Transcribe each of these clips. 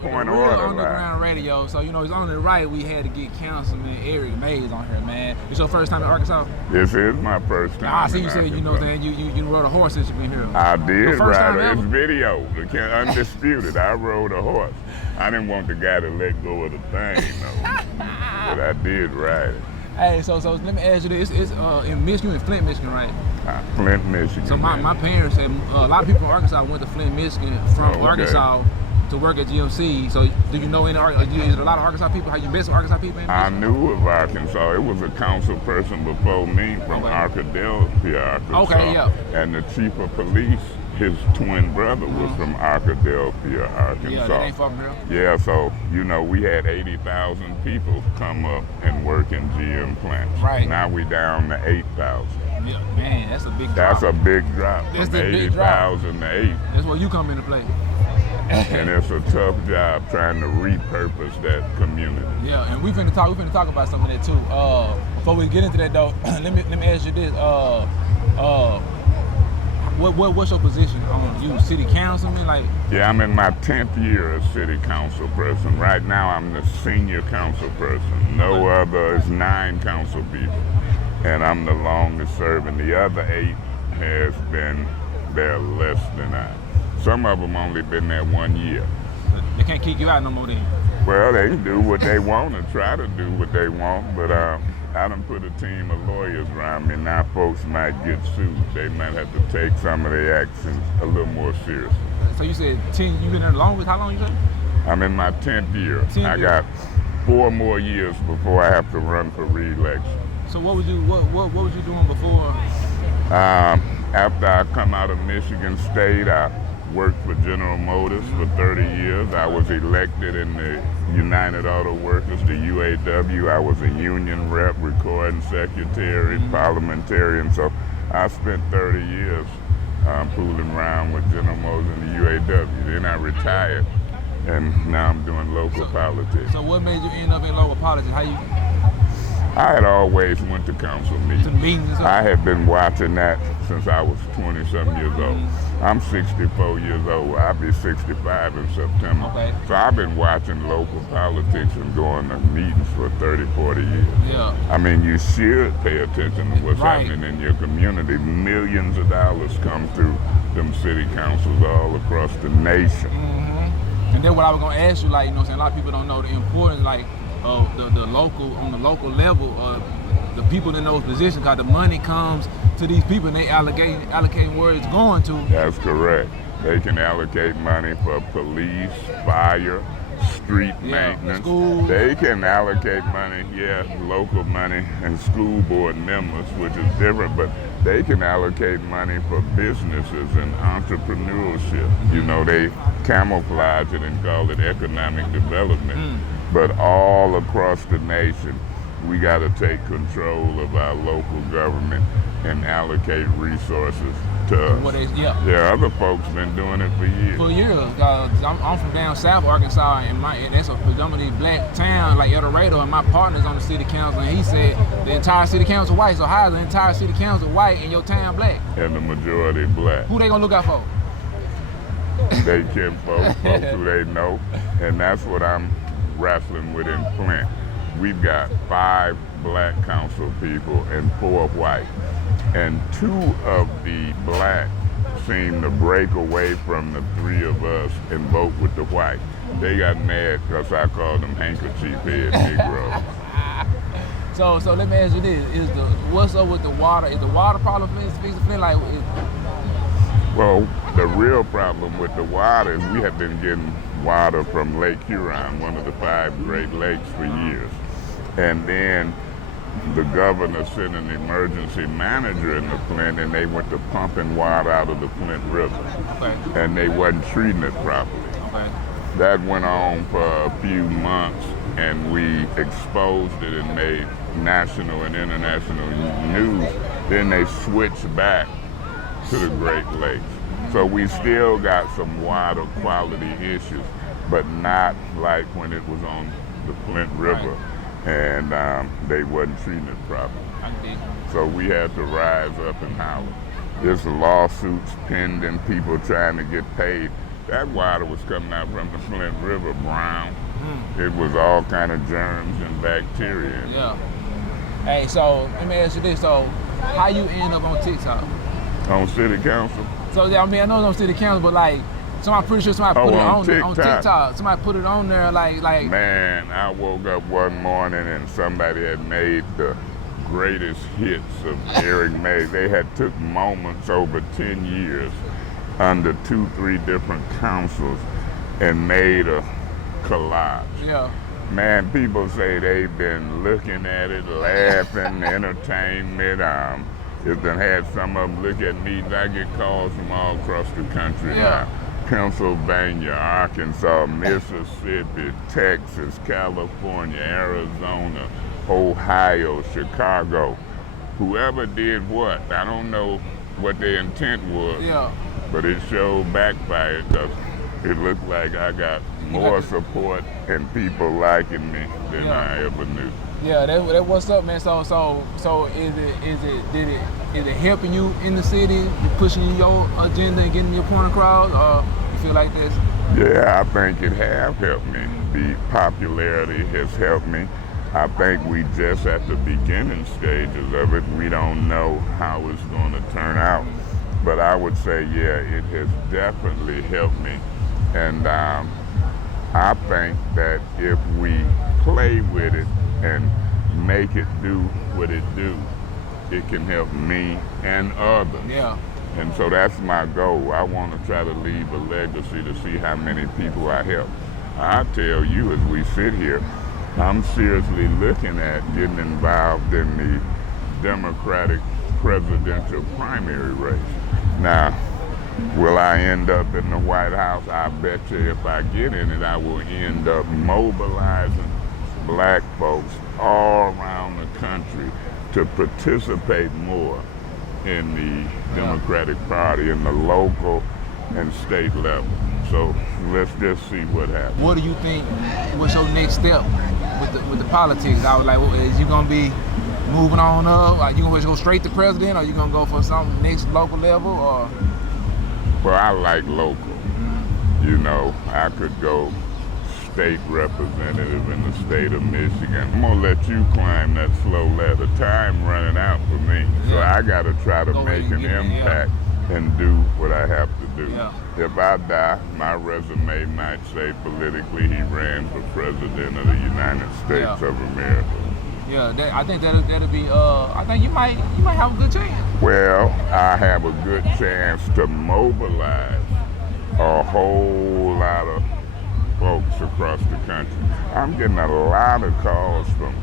point real order underground radio. So you know, it's only right we had to get Councilman Eric Mays on here, man. It's your first time in Arkansas? This is my first time. I see you said, you know what I'm saying, you rode a horse since you've been here. I did ride it. It's ever? video. Undisputed. I rode a horse. I didn't want the guy to let go of the thing, though. But I did ride it. Hey, so let me ask you this. It's in Michigan, in Flint, Michigan, right? Flint, Michigan. So my parents said a lot of people from Arkansas went to Flint, Michigan from Arkansas to work at GMC. So do you know any, is there a lot of Arkansas people? Have you met some Arkansas people in Michigan? I knew of Arkansas. It was a council person before me from Arkadelphia, Arkansas. Okay, yeah. And the chief of police, his twin brother was from Arkadelphia, Arkansas. Yeah, that ain't fucking real. Yeah, so, you know, we had 80,000 people come up and work in GM plants. Right. Now we down to 8,000. Yeah, man, that's a big drop. That's a big drop. That's from the big drop. 80,000 to 8. That's where you come into play. And it's a tough job trying to repurpose that community. Yeah, and we finna talk about some of that too. Before we get into that though, let me ask you this. What's your position on you, city councilman? Like, yeah, I'm in my 10th year as city council person. Right now, I'm the senior council person. No other is 9 council people, and I'm the longest serving. The other 8 has been there less than I. Some of them only been there 1 year. They can't kick you out no more then. Well, they can do what they want and try to do what they want, but I done put a team of lawyers around me. Now folks might get sued. They might have to take some of their actions a little more seriously. So you said 10, you've been there the longest? How long you said? I'm in my 10th year. I got 4 more years before I have to run for re-election. So what was you doing before? After I come out of Michigan State, I worked for General Motors for 30 years. I was elected in the United Auto Workers, the UAW. I was a union rep, recording secretary, parliamentarian. So I spent 30 years fooling around with General Motors and the UAW. Then I retired, and now I'm doing local politics. So what made you end up in local politics? I had always went to council meetings. I had been watching that since I was 20-something years old. I'm 64 years old. I'll be 65 in September. Okay. So I've been watching local politics and going to meetings for 30, 40 years. Yeah. I mean, you should pay attention to what's happening in your community. Millions of dollars come through them city councils all across the nation. And then what I was going to ask you, like, you know what I'm saying, a lot of people don't know the importance, like, of the local, on the local level, the people in those positions, because the money comes to these people and they allocate where it's going to. That's correct. They can allocate money for police, fire, street maintenance. Schools. They can allocate money, local money, and school board members, which is different, but they can allocate money for businesses and entrepreneurship. You know, they camouflage it and call it economic development. But all across the nation, we got to take control of our local government and allocate resources to us. Other folks been doing it for years. For years. I'm from down south Arkansas, and that's a predominantly black town like El Dorado, and my partner's on the city council, and he said the entire city council white. So how is the entire city council white and your town black? And the majority black. Who they gonna look out for? They can folks who they know, and that's what I'm wrestling with in Flint. We've got 5 black council people and 4 white. And 2 of the black seem to break away from the 3 of us and vote with the white. They got mad because I called them handkerchief head Negroes. So let me ask you this: what's up with the water? Is the water problem fixed? Well, the real problem with the water is we have been getting water from Lake Huron, one of the 5 Great Lakes, for years. And then the governor sent an emergency manager in the Flint, and they went to pumping water out of the Flint River. Okay. And they wasn't treating it properly. Okay. That went on for a few months, and we exposed it and made national and international news. Then they switched back to the Great Lakes. So we still got some water quality issues, but not like when it was on the Flint River and they wasn't treating it properly. So we had to rise up and holler. There's lawsuits pending, people trying to get paid. that water was coming out from the Flint River brown. It was all kind of germs and bacteria. Yeah. Hey, so let me ask you this. So how you end up on TikTok? On city council? So yeah, I mean, I know it's on city council, but like, I'm pretty sure somebody put it on TikTok. Somebody put it on there, like. Man, I woke up one morning and somebody had made the greatest hits of Eric Mays. They had took moments over 10 years under 2-3 different councils and made a collage. Yeah. Man, people say they've been looking at it, laughing, entertainment. It done had some of them look at me. I get calls from all across the country now. Pennsylvania, Arkansas, Mississippi, Texas, California, Arizona, Ohio, Chicago. Whoever did what, I don't know what their intent was, but it showed backfired because it looked like I got more support and people liking me than I ever knew. Yeah, that what's up, man. So is it helping you in the city, pushing your agenda and getting your point across, or you feel like this? Yeah, I think it have helped me. The popularity has helped me. I think we just at the beginning stages of it. We don't know how it's going to turn out, but I would say, yeah, it has definitely helped me. And I think that if we play with it and make it do what it do, it can help me and others. Yeah. And so that's my goal. I want to try to leave a legacy to see how many people I help. I tell you, as we sit here, I'm seriously looking at getting involved in the Democratic presidential primary race. Now, will I end up in the White House? I bet you if I get in it, I will end up mobilizing black folks all around the country to participate more in the Democratic Party in the local and state level. So let's just see what happens. What do you think? What's your next step with the politics? I was like, well, is you gonna be moving on up? Are you gonna go straight to president? Or are you gonna go for some next local level? Or? Well, I like local. You know, I could go state representative in the state of Michigan. I'm gonna let you climb that slow ladder. Time running out for me, so I gotta try to make an impact and do what I have to do. If I die, my resume might say politically he ran for president of the United States of America. Yeah, I think that'll be. I think you might have a good chance. Well, I have a good chance to mobilize a whole lot of folks across the country. I'm getting a lot of calls from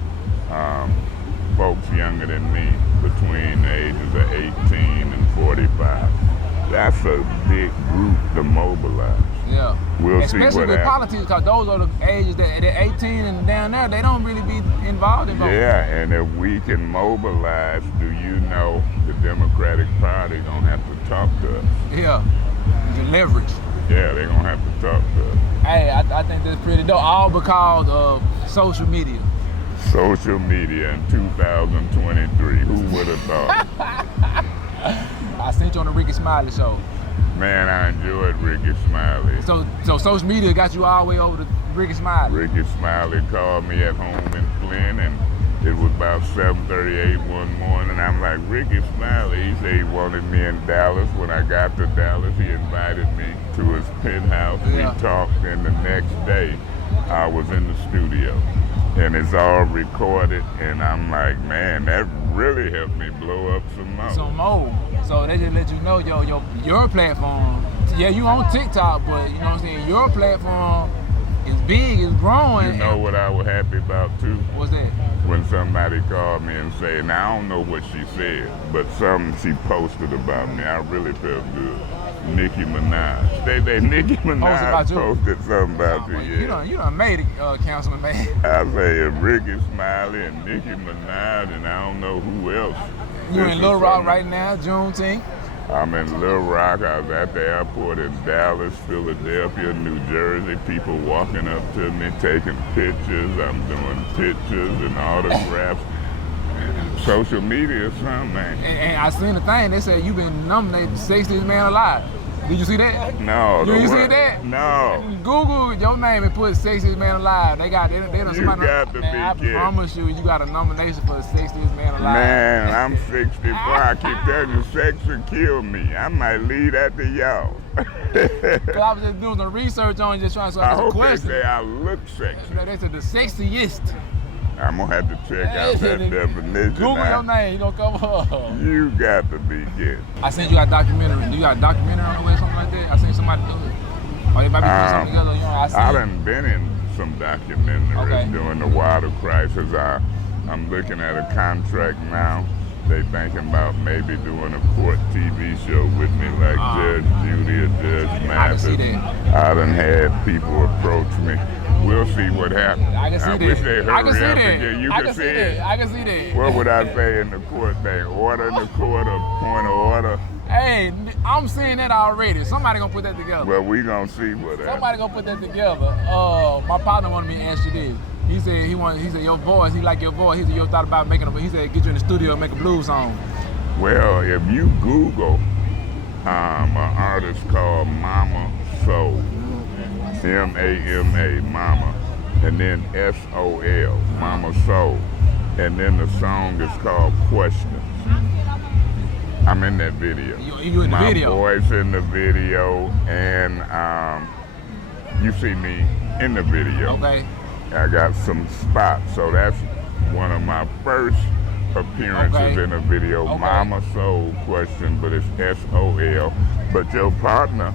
folks younger than me, between the ages of 18 and 45. That's a big group to mobilize. Yeah. We'll Especially see what with happens. politics, because those are the ages that they're 18 and down there, they don't really be involved in voting. Yeah, and if we can mobilize, do you know the Democratic Party gonna have to talk to us? Yeah, the leverage. Yeah, they're gonna have to talk to us. Hey, I think that's pretty dope, all because of social media. Social media in 2023, who would have thought? I sent you on the Ricky Smiley show. Man, I enjoyed Ricky Smiley. So social media got you all the way over to Ricky Smiley. Ricky Smiley called me at home in Flint, and it was about 7:38 one morning. I'm like, Ricky Smiley, he said he wanted me in Dallas. When I got to Dallas, he invited me to his penthouse. We talked, and the next day, I was in the studio. And it's all recorded, and I'm like, man, that really helped me blow up some more. So they just let you know, your platform. Yeah, you on TikTok, but you know what I'm saying. Your platform is big, it's growing. You know what I was happy about too? What's that? When somebody called me and said, now I don't know what she said, but something she posted about me, I really felt good. Nicki Minaj. Nicki Minaj posted something about you. Yeah. You done made it, Councilman Mays. I say if Ricky Smiley and Nicki Minaj and I don't know who else. You in Little Rock right now, Juneteenth? I'm in Little Rock. I was at the airport in Dallas, Philadelphia, New Jersey. People walking up to me, taking pictures. I'm doing pictures and autographs. Social media is something, man. And I seen the thing. They said you've been nominated the 60th man alive. Did you see that? No. You ain't see that? No. Google your name and put Sexiest Man Alive. They done You somebody. got to Man, be I kidding. promise you got a nomination for the Sexiest Man Alive. Man, I'm 64. I keep telling you, sex will kill me. I might leave that to y'all. Cause I was just doing some research on you, just trying to I ask a hope question. they say I look sexy. They said the sexiest. I'm gonna have to check out that definition. Google now. your name, you gonna come up. You got to be kidding. I seen you got a documentary. Do you got a documentary on the way or something like that? I seen somebody do it. Or they might be putting something together. You know, I done been in some documentaries during the water crisis. I'm looking at a contract now. They thinking about maybe doing a court TV show with me, like Judge Judy or Judge Mathis. I can see that. I done had people approach me. We'll see what happens. I can see that. Wish they hurry I can see up that. and get, you I can see that. it. I can see that. What would I say in the court thing? Order in the court or point of order? Hey, I'm seeing that already. Somebody gonna put that together. Well, we gonna see what happens. Somebody gonna put that together. My partner wanted me to ask you this. He said your voice, he like your voice. He said you ever thought about making he said get you in the studio and make a blues song. Well, if you Google an artist called Mama Soul, M-A-M-A, Mama, and then S-O-L, Mama Soul, and then the song is called Questions. I'm in that video. You in the video? My voice in the video, and you see me in the video. Okay. I got some spots, so that's one of my first appearances in a video. Mama Soul Question, but it's S-O-L. But your partner,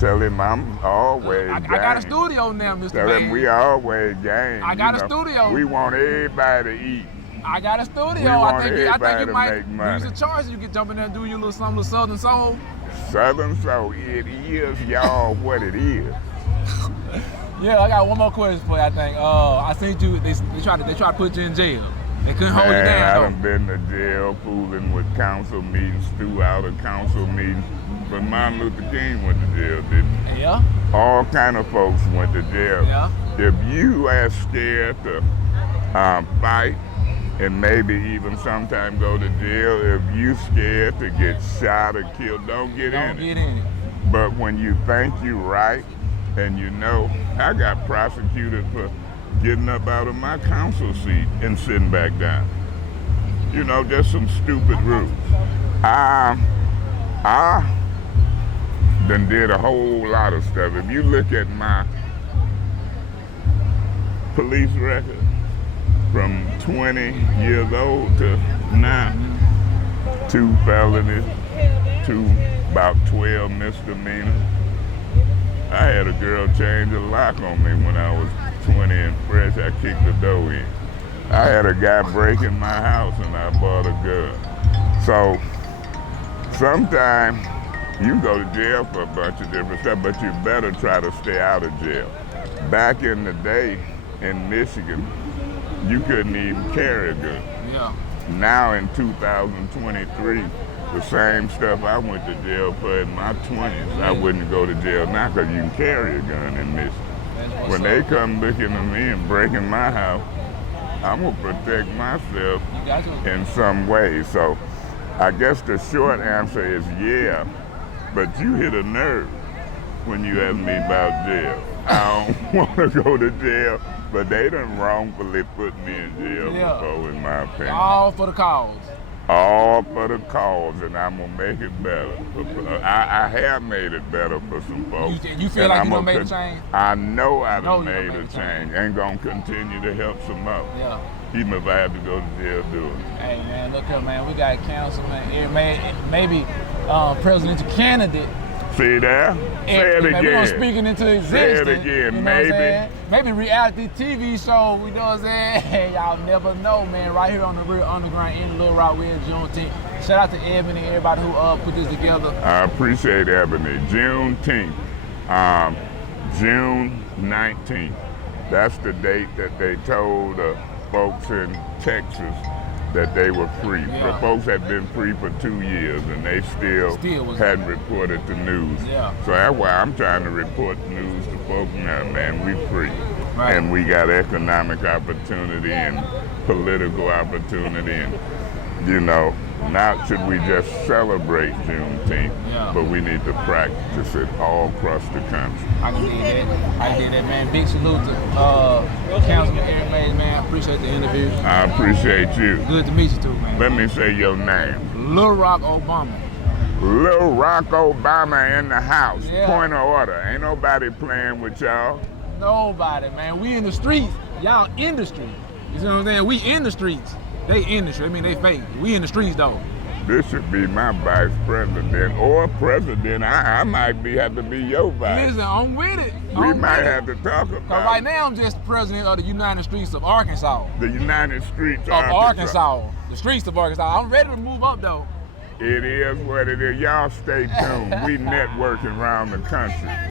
tell him I'm always game. I got a studio now, Mr. Tell him we always game. I got a studio. We want everybody to eat. I got a studio. We want I think you might make money. use a charge. You can jump in there and do your little Southern Soul. Southern Soul, it is, y'all, what it is. Yeah, I got one more question for you, I think. I seen you, they tried to put you in jail. They couldn't hold you down. I done been to jail fooling with council meetings, throughout a council meeting. But Martin Luther King went to jail, didn't he? Yeah. All kind of folks went to jail. Yeah. If you are scared to fight and maybe even sometime go to jail, if you scared to get shot or killed, don't get in it. But when you think you right, and you know, I got prosecuted for getting up out of my council seat and sitting back down. You know, just some stupid rules. I done did a whole lot of stuff. If you look at my police record from 20 years old to now, 2 felonies, about 12 misdemeanors. I had a girl change a lock on me when I was 20 and fresh. I kicked the door in. I had a guy break in my house and I bought a gun. So sometimes you can go to jail for a bunch of different stuff, but you better try to stay out of jail. Back in the day in Michigan, you couldn't even carry a gun. Yeah. Now in 2023, the same stuff I went to jail for in my 20s, I wouldn't go to jail now because you can carry a gun in Michigan. When they come looking at me and breaking my house, I'm gonna protect myself in some way. So I guess the short answer is yeah, but you hit a nerve when you ask me about jail. I don't want to go to jail, but they done wrongfully put me in jail before, in my opinion. All for the cause. All for the cause, and I'm gonna make it better. I have made it better for some folks. You feel like you done made a change? I know I done made a change, and gonna continue to help some others. Yeah. Even if I have to go to jail, do it. Hey man, look up, man. We got Councilman Eric Mays, maybe presidential candidate. See there? Say it again. We're gonna speak it into existence. Say it again, you know maybe. Maybe reality TV show, you know what I'm saying? Hey, y'all never know, man. Right here on the Real Underground in Little Rock, we're Juneteenth. Shout out to Ebony, everybody who put this together. I appreciate Ebony. Juneteenth, June 19th. That's the date that they told folks in Texas that they were free. Yeah. The folks had been free for 2 years and they still hadn't reported the news. Yeah. So that's why I'm trying to report the news to folks now, man, we free. Right. And we got economic opportunity and political opportunity and, you know, Not should we just celebrate Juneteenth, but we need to practice it all across the country. I can dig that, man. Big salute to Councilman Eric Mays, man. I appreciate the interview. I appreciate you. Good to meet you too, man. Let me say your name. Lil Rock Obama. Lil Rock Obama in the house. Yeah. Point of order. Ain't nobody playing with y'all. Nobody, man. We in the streets. Y'all in the streets. You see what I'm saying? We in the streets. They in the streets. I mean, they fake. We in the streets, though. This should be my vice president or president. I might have to be your vice. Listen, I'm with it. We might have to talk about Cause right now I'm just president of the United Streets of Arkansas. The United Streets of Arkansas. The streets of Arkansas. I'm ready to move up, though. It is what it is. Y'all stay tuned. We networking around the country.